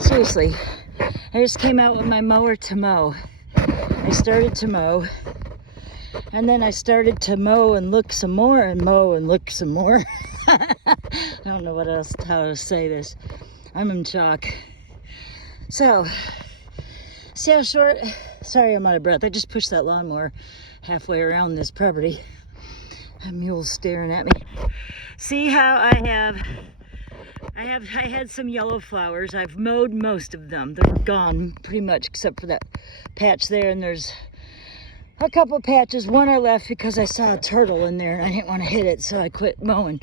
Seriously, I just came out with my mower to mow. I started to mow, and then I started to mow and look some more and mow and look some more. I don't know how to say this. I'm in shock. So, see how short? Sorry, I'm out of breath. I just pushed that lawnmower halfway around this property. A mule's staring at me. See how I had some yellow flowers. I've mowed most of them. They're gone pretty much except for that patch there, and there's a couple patches. One I left because I saw a turtle in there and I didn't want to hit it, so I quit mowing.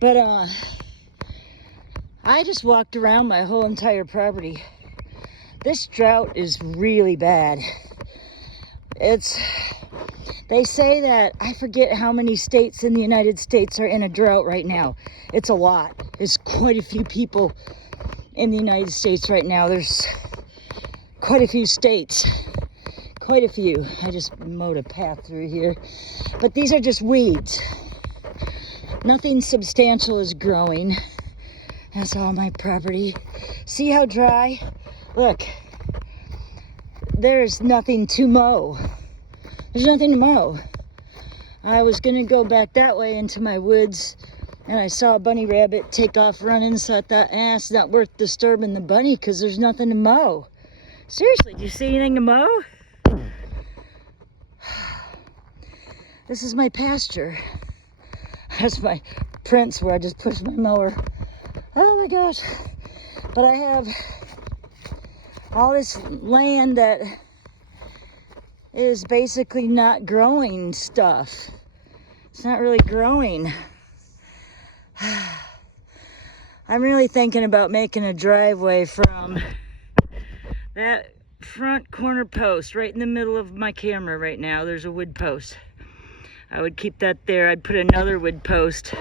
But I just walked around my whole entire property. This drought is really bad. They say that, I forget how many states in the United States are in a drought right now. It's a lot. There's quite a few people in the United States right now. There's quite a few states. Quite a few. I just mowed a path through here. But these are just weeds. Nothing substantial is growing. That's all my property. See how dry? Look. There's nothing to mow. There's nothing to mow. I was gonna go back that way into my woods, and I saw a bunny rabbit take off running, so I thought, it's not worth disturbing the bunny because there's nothing to mow. Seriously, do you see anything to mow? This is my pasture. That's my prints where I just pushed my mower. Oh my gosh. But I have all this land that is basically not growing stuff. It's not really growing. I'm really thinking about making a driveway from that front corner post right in the middle of my camera right now. There's a wood post. I would keep that there. I'd put another wood post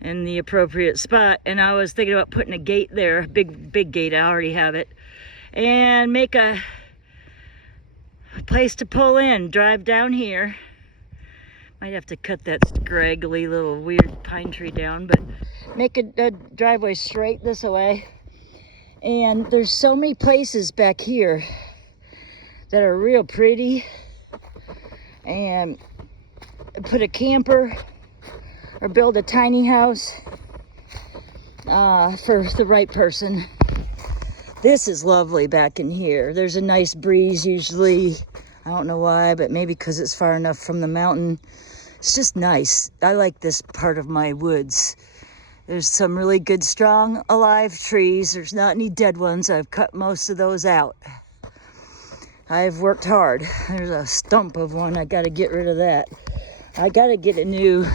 in the appropriate spot, and I was thinking about putting a gate there, a big gate. I already have it, and make a place to pull in, drive down here. Might have to cut that scraggly little weird pine tree down, but make a driveway straight this way. And there's so many places back here that are real pretty, and put a camper or build a tiny house for the right person. This is lovely back in here. There's a nice breeze usually. I don't know why, but maybe because it's far enough from the mountain. It's just nice. I like this part of my woods. There's some really good, strong, alive trees. There's not any dead ones. I've cut most of those out. I've worked hard. There's a stump of one. I got to get rid of that. I got to get a new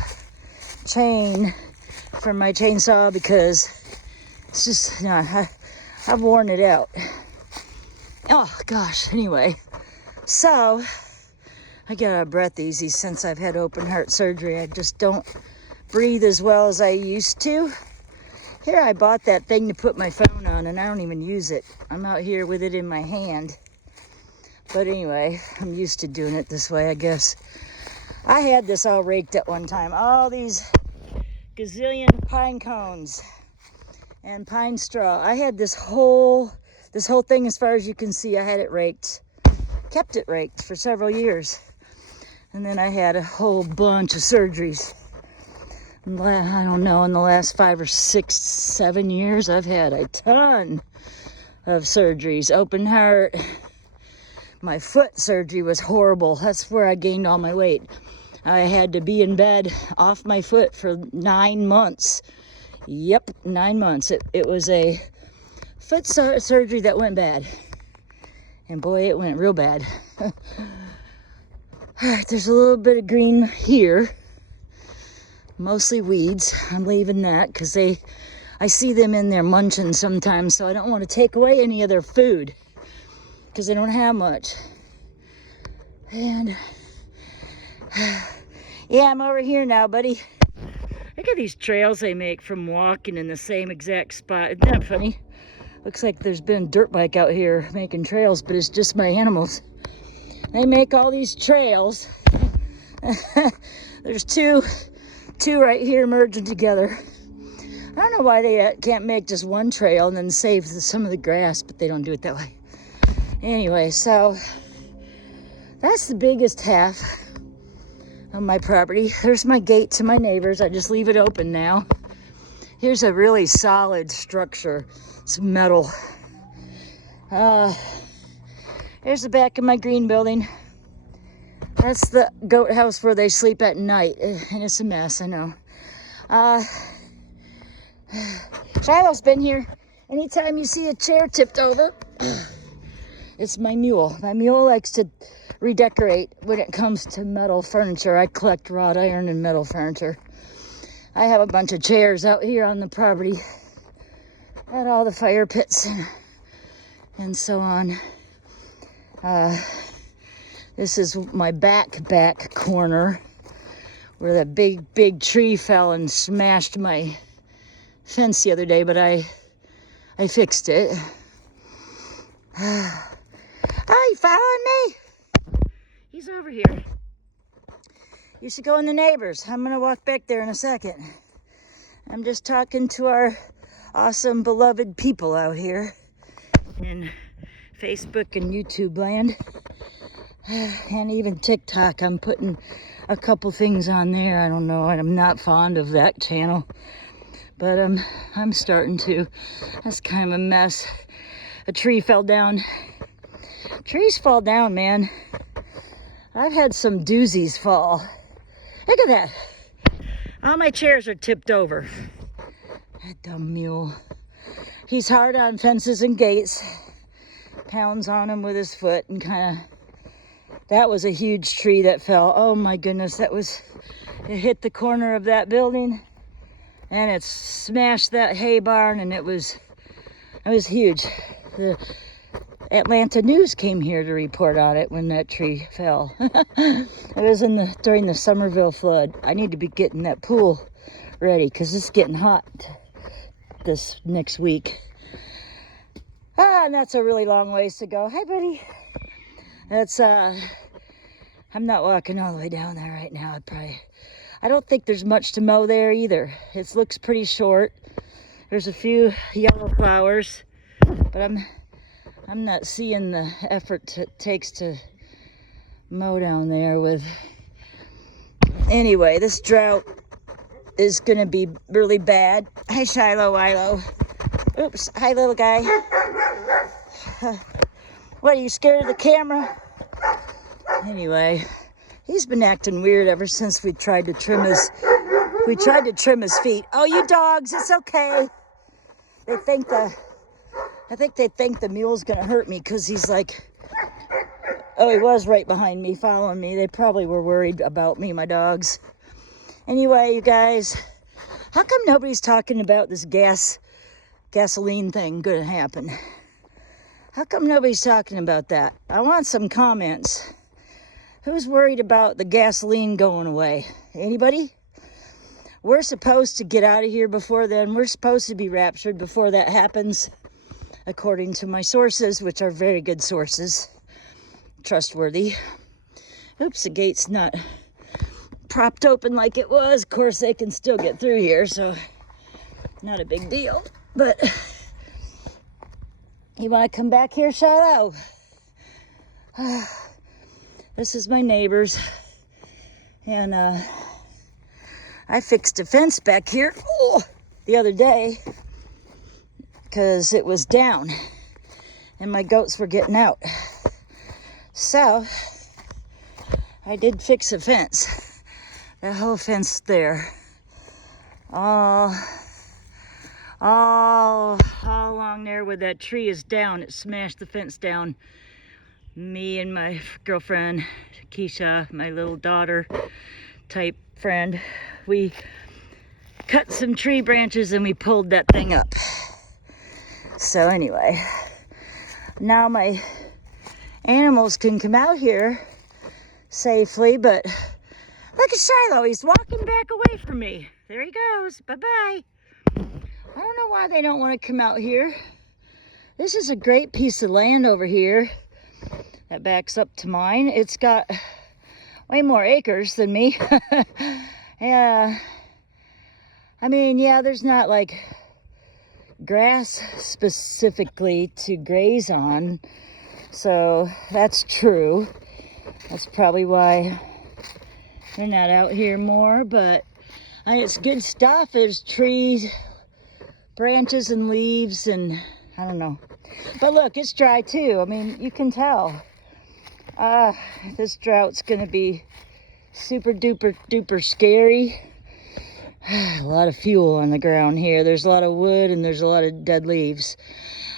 chain for my chainsaw because it's just, I've worn it out. Oh gosh, anyway. So, I get out of breath easy since I've had open heart surgery. I just don't breathe as well as I used to. Here, I bought that thing to put my phone on, and I don't even use it. I'm out here with it in my hand. But anyway, I'm used to doing it this way, I guess. I had this all raked at one time. All these gazillion pine cones and pine straw. I had this whole thing, as far as you can see, I had it raked. Kept it raked for several years. And then I had a whole bunch of surgeries. I don't know, in the last 5 or 6, 7 years, I've had a ton of surgeries. Open heart. My foot surgery was horrible. That's where I gained all my weight. I had to be in bed off my foot for 9 months. Yep, 9 months. It was a foot surgery that went bad. And boy, it went real bad. All right, there's a little bit of green here. Mostly weeds. I'm leaving that because I see them in there munching sometimes, so I don't want to take away any of their food because they don't have much. And yeah, I'm over here now, buddy. Look at these trails they make from walking in the same exact spot. Isn't that funny? Looks like there's been a dirt bike out here making trails, but it's just my animals. They make all these trails. There's two right here merging together. I don't know why they can't make just one trail and then save some of the grass, but they don't do it that way. Anyway, so that's the biggest half of my property. There's my gate to my neighbors. I just leave it open now. Here's a really solid structure. It's metal. There's the back of my green building. That's the goat house where they sleep at night. And it's a mess, I know. Shiloh's been here. Anytime you see a chair tipped over, it's my mule. My mule likes to redecorate when it comes to metal furniture. I collect wrought iron and metal furniture. I have a bunch of chairs out here on the property at all the fire pits and so on. This is my back corner where that big tree fell and smashed my fence the other day, but I fixed it. Oh, you following me? He's over here. You should go in the neighbors. I'm gonna walk back there in a second. I'm just talking to our awesome, beloved people out here in Facebook and YouTube land. And even TikTok. I'm putting a couple things on there. I don't know. I'm not fond of that channel, but I'm starting to. That's kind of a mess. A tree fell down. Trees fall down, man. I've had some doozies fall. Look at that. All my chairs are tipped over. That dumb mule. He's hard on fences and gates. Pounds on them with his foot and kind of. That was a huge tree that fell. Oh my goodness, it hit the corner of that building and it smashed that hay barn, and it was huge. The Atlanta News came here to report on it when that tree fell. It was during the Somerville flood. I need to be getting that pool ready because it's getting hot this next week. And that's a really long ways to go. Hi, buddy. That's I'm not walking all the way down there right now. I don't think there's much to mow there either. It looks pretty short. There's a few yellow flowers, but I'm not seeing the effort it takes to mow down there with. Anyway, this drought is gonna be really bad. Hi, Shiloh Wilo. Oops, hi, little guy. What, are you scared of the camera? Anyway, he's been acting weird ever since we tried to trim his feet. Oh, you dogs, it's okay. I think they think the mule's gonna hurt me because he's like, oh, he was right behind me, following me. They probably were worried about me, my dogs. Anyway, you guys, how come nobody's talking about this gasoline thing gonna happen? How come nobody's talking about that? I want some comments. Who's worried about the gasoline going away? Anybody? We're supposed to get out of here before then. We're supposed to be raptured before that happens, according to my sources, which are very good sources. Trustworthy. Oops, the gate's not propped open like it was. Of course, they can still get through here, so not a big deal. But you want to come back here, Shiloh? This is my neighbors, and I fixed a fence back here the other day because it was down and my goats were getting out. So I did fix a fence. That whole fence there, all along there where that tree is down, it smashed the fence down. Me and my girlfriend, Keisha, my little daughter type friend, we cut some tree branches and we pulled that thing up. So anyway, now my animals can come out here safely, but look at Shiloh, he's walking back away from me. There he goes, bye-bye. I don't know why they don't want to come out here. This is a great piece of land over here that backs up to mine. It's got way more acres than me. Yeah, I mean, yeah, there's not like grass specifically to graze on. So that's true. That's probably why they're not out here more, but it's good stuff. There's trees, branches and leaves, and I don't know. But look, it's dry too. I mean, you can tell. This drought's gonna be super duper duper scary. A lot of fuel on the ground here. There's a lot of wood and there's a lot of dead leaves.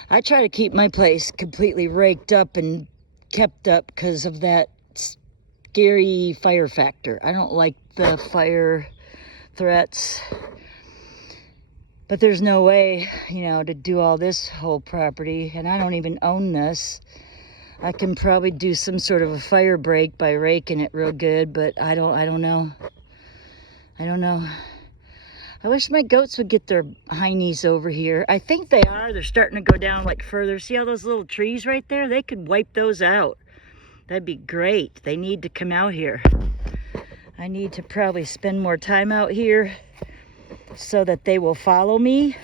I try to keep my place completely raked up and kept up because of that scary fire factor. I don't like the fire threats. But there's no way, you know, to do all this whole property, and I don't even own this. I can probably do some sort of a fire break by raking it real good, but I don't know. I don't know. I wish my goats would get their heinies over here. I think they are. They're starting to go down like further. See all those little trees right there? They could wipe those out. That'd be great. They need to come out here. I need to probably spend more time out here so that they will follow me.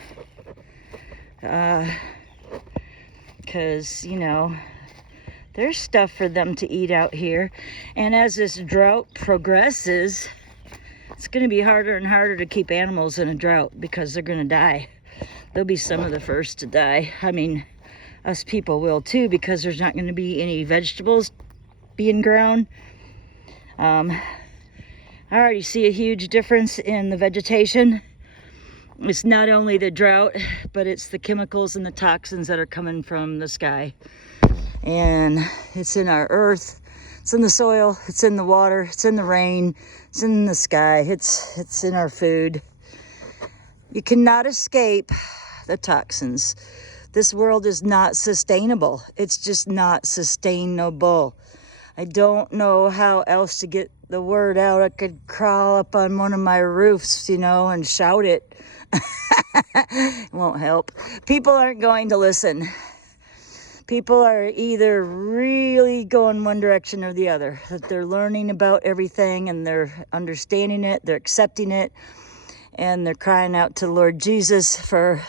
Because, you know, there's stuff for them to eat out here. And as this drought progresses, it's going to be harder and harder to keep animals in a drought because they're going to die. They'll be some of the first to die. I mean, us people will too, because there's not going to be any vegetables being grown. I already see a huge difference in the vegetation. It's not only the drought, but it's the chemicals and the toxins that are coming from the sky. And it's in our earth, it's in the soil, it's in the water, it's in the rain, it's in the sky, it's in our food. You cannot escape the toxins. This world is not sustainable. It's just not sustainable. I don't know how else to get the word out. I could crawl up on one of my roofs, you know, and shout it. It won't help. People aren't going to listen. People are either really going one direction or the other. That they're learning about everything and they're understanding it, they're accepting it, and they're crying out to Lord Jesus for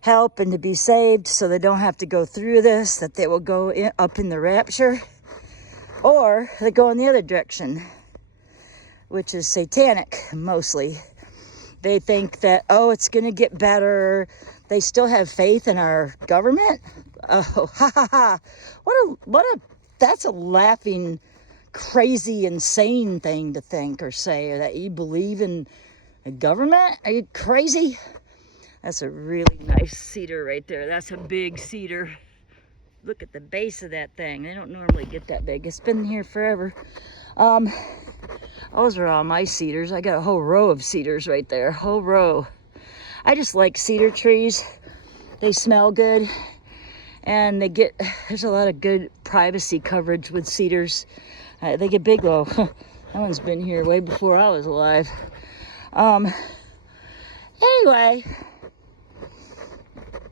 help and to be saved so they don't have to go through this, that they will go up in the rapture. Or they go in the other direction, which is satanic mostly. They think that, oh, it's going to get better. They still have faith in our government. Oh, ha ha ha. That's a laughing, crazy, insane thing to think or say, or that you believe in a government. Are you crazy? That's a really nice cedar right there. That's a big cedar. Look at the base of that thing. They don't normally get that big. It's been here forever. Those are all my cedars. I got a whole row of cedars right there. Whole row. I just like cedar trees. They smell good. And there's a lot of good privacy coverage with cedars. They get big though. That one's been here way before I was alive. Anyway,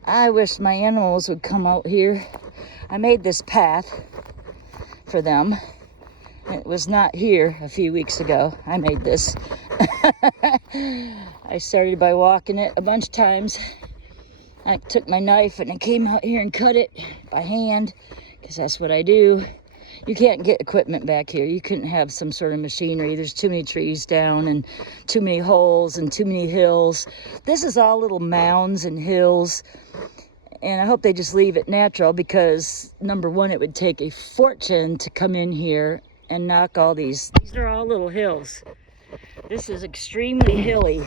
I wish my animals would come out here. I made this path for them. It was not here a few weeks ago. I made this. I started by walking it a bunch of times. I took my knife and I came out here and cut it by hand, because that's what I do. You can't get equipment back here. You couldn't have some sort of machinery. There's too many trees down and too many holes and too many hills. This is all little mounds and hills. And I hope they just leave it natural, because number one, it would take a fortune to come in here and knock all these. These are all little hills. This is extremely hilly.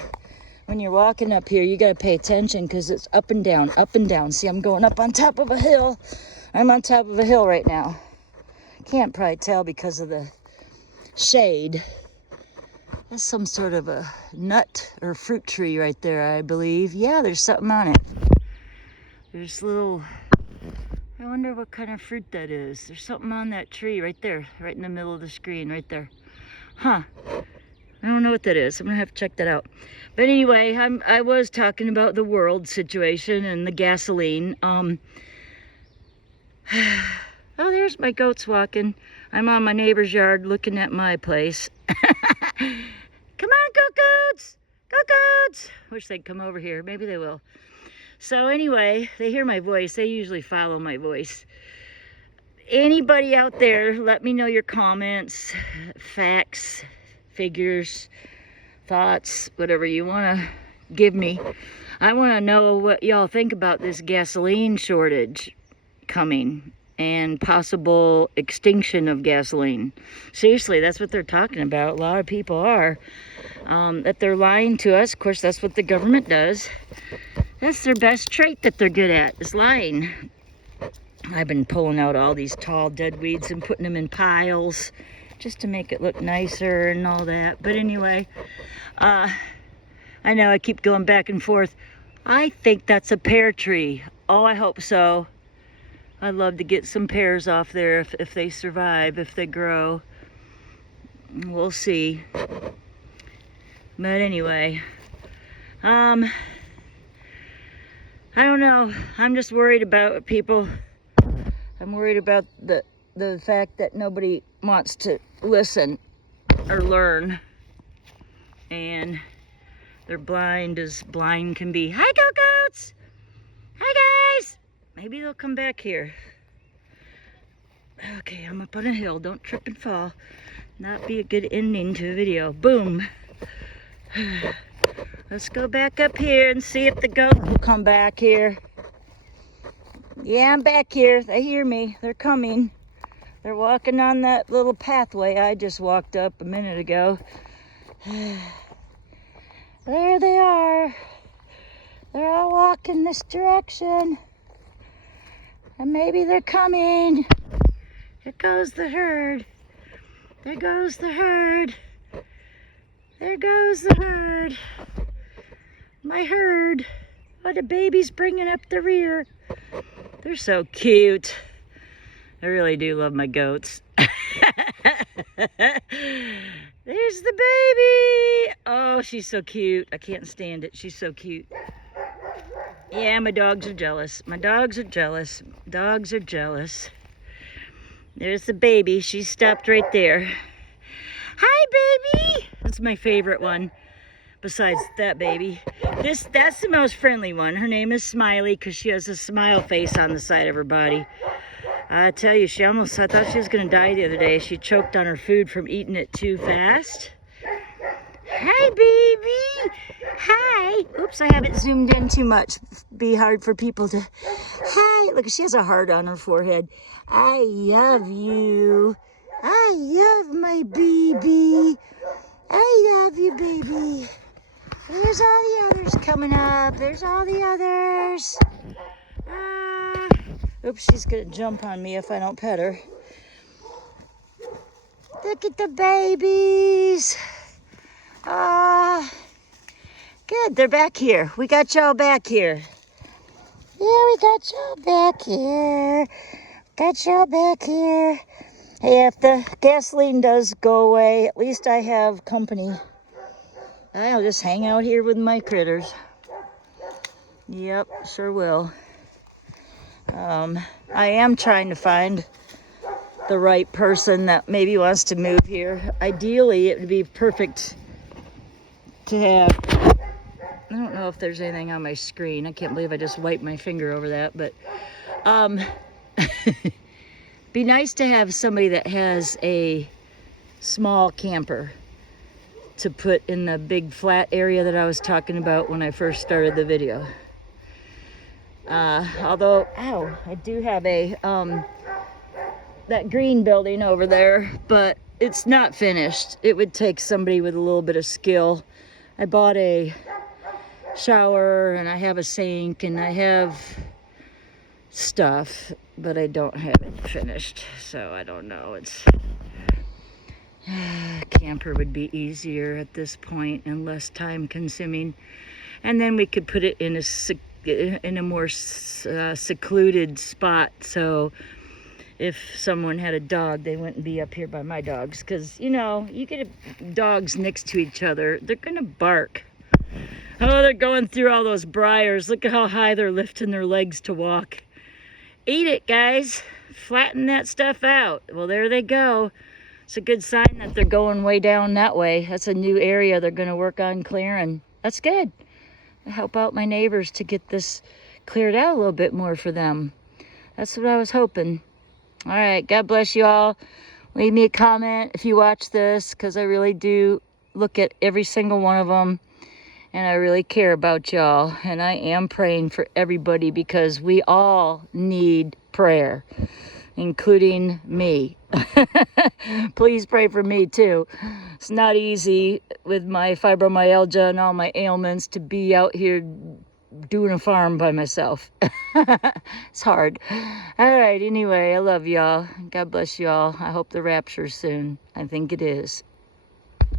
When you're walking up here, you got to pay attention, because it's up and down, up and down. See, I'm going up on top of a hill. I'm on top of a hill right now. Can't probably tell because of the shade. There's some sort of a nut or fruit tree right there, I believe. Yeah, there's something on it. There's little, I wonder what kind of fruit that is. There's something on that tree right there, right in the middle of the screen, right there. Huh. I don't know what that is. I'm gonna have to check that out. But anyway, I was talking about the world situation and the gasoline. Oh, there's my goats walking. I'm on my neighbor's yard looking at my place. Come on, goats! Go goats! Wish they'd come over here. Maybe they will. So anyway, they hear my voice. They usually follow my voice. Anybody out there, let me know your comments, facts, figures, thoughts, whatever you want to give me. I want to know what y'all think about this gasoline shortage coming and possible extinction of gasoline. Seriously, that's what they're talking about. A lot of people are. That they're lying to us. Of course, that's what the government does. That's their best trait that they're good at, is lying. I've been pulling out all these tall dead weeds and putting them in piles just to make it look nicer and all that. But anyway, I know I keep going back and forth. I think that's a pear tree. Oh, I hope so. I'd love to get some pears off there if they survive, if they grow. We'll see. But anyway, I don't know. I'm just worried about people. I'm worried about the fact that nobody wants to listen or learn. And they're blind as blind can be. Hi, go-goats! Hi, guys! Maybe they'll come back here. Okay, I'm up on a hill. Don't trip and fall. Not be a good ending to a video. Boom. Let's go back up here and see if the goats will come back here. Yeah, I'm back here. They hear me. They're coming. They're walking on that little pathway I just walked up a minute ago. There they are. They're all walking this direction. And maybe they're coming. Here goes the herd. There goes the herd. There goes the herd. My herd. Oh, the baby's bringing up the rear. They're so cute. I really do love my goats. There's the baby. Oh, she's so cute. I can't stand it. She's so cute. Yeah, my dogs are jealous. My dogs are jealous. Dogs are jealous. There's the baby. She stopped right there. Hi, baby. That's my favorite one. Besides that baby. That's the most friendly one. Her name is Smiley because she has a smile face on the side of her body. I tell you, I thought she was going to die the other day. She choked on her food from eating it too fast. Hi, baby. Hi. Oops, I haven't zoomed in too much. Be hard for people to... Hi. Look, she has a heart on her forehead. I love you. I love my baby. I love you, baby. There's all the others coming up. There's all the others. Oops, she's going to jump on me if I don't pet her. Look at the babies. Good, they're back here. We got y'all back here. Yeah, we got y'all back here. Got y'all back here. Hey, if the gasoline does go away, at least I have company. I'll just hang out here with my critters. Yep, sure will. I am trying to find the right person that maybe wants to move here. Ideally, it would be perfect to have... I don't know if there's anything on my screen. I can't believe I just wiped my finger over that, but... be nice to have somebody that has a small camper to put in the big flat area that I was talking about when I first started the video. Although, I do have a, that green building over there, but it's not finished. It would take somebody with a little bit of skill. I bought a shower and I have a sink and I have stuff, but I don't have it finished, so I don't know. It's camper would be easier at this point and less time consuming, and then we could put it in a more secluded spot, so if someone had a dog, they wouldn't be up here by my dogs, because you know, you get dogs next to each other, they're gonna bark. Oh, they're going through all those briars. Look at how high they're lifting their legs to walk. Eat it, guys. Flatten that stuff out. Well, there they go. It's a good sign that they're going way down that way. That's a new area they're going to work on clearing. That's good. I help out my neighbors to get this cleared out a little bit more for them. That's what I was hoping. All right, God bless you all. Leave me a comment if you watch this, because I really do look at every single one of them, and I really care about y'all. And I am praying for everybody, because we all need prayer, including me. Please pray for me too. It's not easy with my fibromyalgia and all my ailments to be out here doing a farm by myself. It's hard. All right, anyway, I love y'all. God bless y'all. I hope the rapture's soon. I think it is.